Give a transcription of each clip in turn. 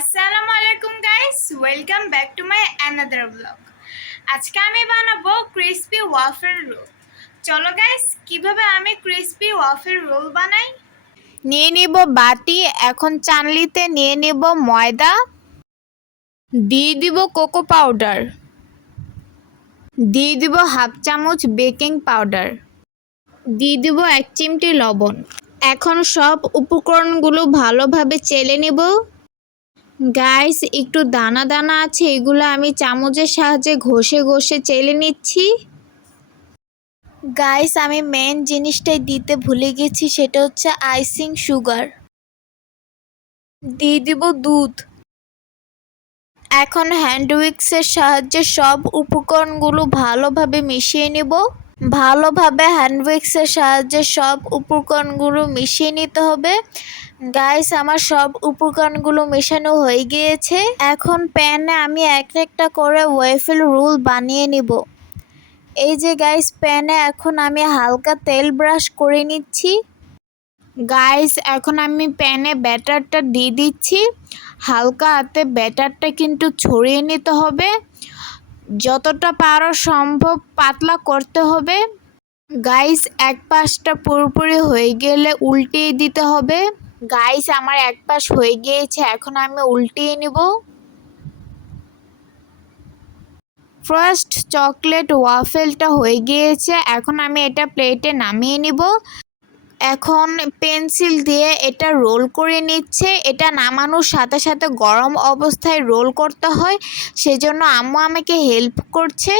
আসসালামু আলাইকুম guys, welcome back to my another blog. আজকে আমি বানাবো ক্রিসপি ওয়াফেল রোল। চলো গাইস, কিভাবে আমি ক্রিসপি ওয়াফেল রোল বানাই। নিয়ে নিব বাটি, এখন চানলিতে নিয়ে নিব ময়দা, দিয়ে দিব কোকো পাউডার, দিয়ে দিব হাফ চামচ বেকিং পাউডার, দিয়ে দিব 1 চিমটি লবণ। এখন সব উপকরণগুলো ভালোভাবে চেলে নেব। গাইস, একটু দানা দানা আছে, এগুলো আমি চামচের সাহায্যে ঘষে ঘষে চেলে নিচ্ছি। গাইস, আমি মেন জিনিসটাই দিতে ভুলে গেছি, সেটা হচ্ছে আইসিং সুগার। দিয়ে দিব দুধ। এখন হ্যান্ড উইক্সের সাহায্যে সব উপকরণগুলো ভালোভাবে মিশিয়ে নেব। ভালোভাবে হ্যান্ড উইক্সের সাহায্যে সব উপকরণগুলো মিশিয়ে নিতে হবে। গাইস, আমার সব উপকরণগুলো মেশানো হয়ে গিয়েছে। এখন প্যানে আমি একটা করে ওয়াফেল রোল বানিয়ে নিব। এই যে গাইস, প্যানে এখন আমি হালকা তেল ব্রাশ করে নিচ্ছি। গাইস, এখন আমি প্যানে ব্যাটারটা দিয়ে দিচ্ছি। হালকা হাতে ব্যাটারটা কিন্তু ছড়িয়ে নিতে হবে, যতটা পারো সম্ভব পাতলা করতে হবে। গাইস, এক পাশটা পুরোপুরি হয়ে গেলে উল্টিয়ে দিতে হবে। গাইস, আমার এক পাশ হয়ে গিয়েছে, এখন আমি উল্টিয়ে নিব। ফার্স্ট চকলেট ওয়াফেলটা হয়ে গিয়েছে, এখন আমি এটা প্লেটে নামিয়ে নিব। এখন পেন্সিল দিয়ে এটা রোল করে নিচ্ছে। এটা নামানোর সাথে সাথে গরম অবস্থায় রোল করতে হয়, সেজন্য আম্মু আমাকে হেল্প করছে।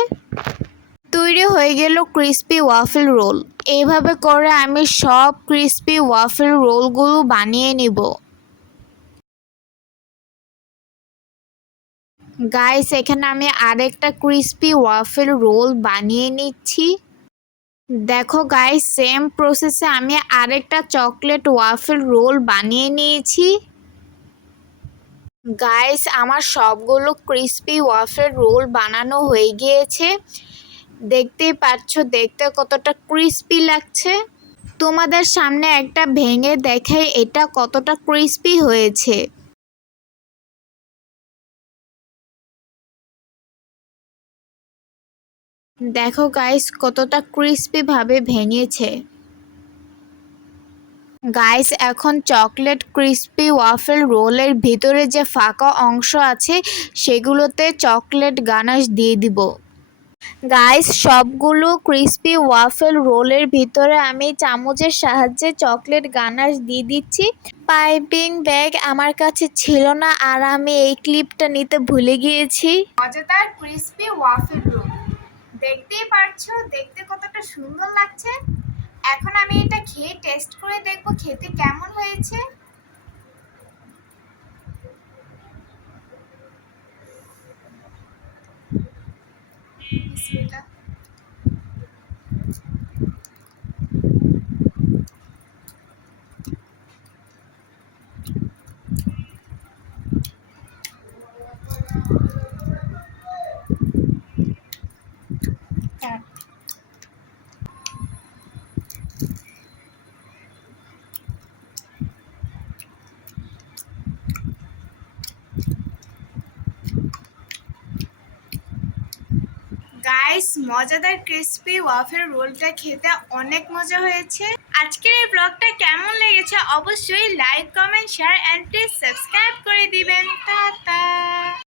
তৈরি হয়ে গেল ক্রিসপি ওয়াফেল রোল। এইভাবে করে আমি সব ক্রিসপি ওয়াফেল রোলগুলো বানিয়ে নিব। গাইস, এখানে আমি আরেকটা ক্রিসপি ওয়াফেল রোল বানিয়ে নিচ্ছি। দেখো গাইস, সেম প্রসেসে আমি আরেকটা চকলেট ওয়াফেল রোল বানিয়ে নিয়েছি। গাইস, আমার সবগুলো ক্রিসপি ওয়াফেল রোল বানানো হয়ে গিয়েছে। দেখতেই পাচ্ছ দেখতে কতটা ক্রিসপি লাগছে। তোমাদের সামনে একটা ভেঙে দেখাই এটা কতটা ক্রিসপি হয়েছে। দেখো গাইস, কতটা ক্রিসপি ভাবে ভেঙেছে। গাইস, এখন চকলেট ক্রিসপি ওয়াফেল রোলের ভিতরে যে ফাঁকা অংশ আছে সেগুলোতে চকলেট গানাশ দিয়ে দিব। গাইস, সবগুলো ক্রিসপি ওয়াফেল রোলের ভিতরে আমি চামচের সাহায্যে চকলেট গানাশ দিয়ে দিচ্ছি। পাইপিং ব্যাগ আমার কাছে ছিল না, আর আমি এই ক্লিপটা নিতে ভুলে গিয়েছি। মজাদার ক্রিসপি ওয়াফেল রোল দেখতেই পারছো, দেখতে কতটা সুন্দর লাগছে। এখন আমি এটা খেয়ে টেস্ট করে দেখব খেতে কেমন হয়েছে। বিসমিল্লাহ। গাইস, মজাদার ক্রিসপি ওয়াফেল রোলটা খেতে অনেক মজা হয়েছে। আজকের এই ব্লগটা কেমন লেগেছে অবশ্যই like, comment, share and please subscribe করে দিবেন। টাটা।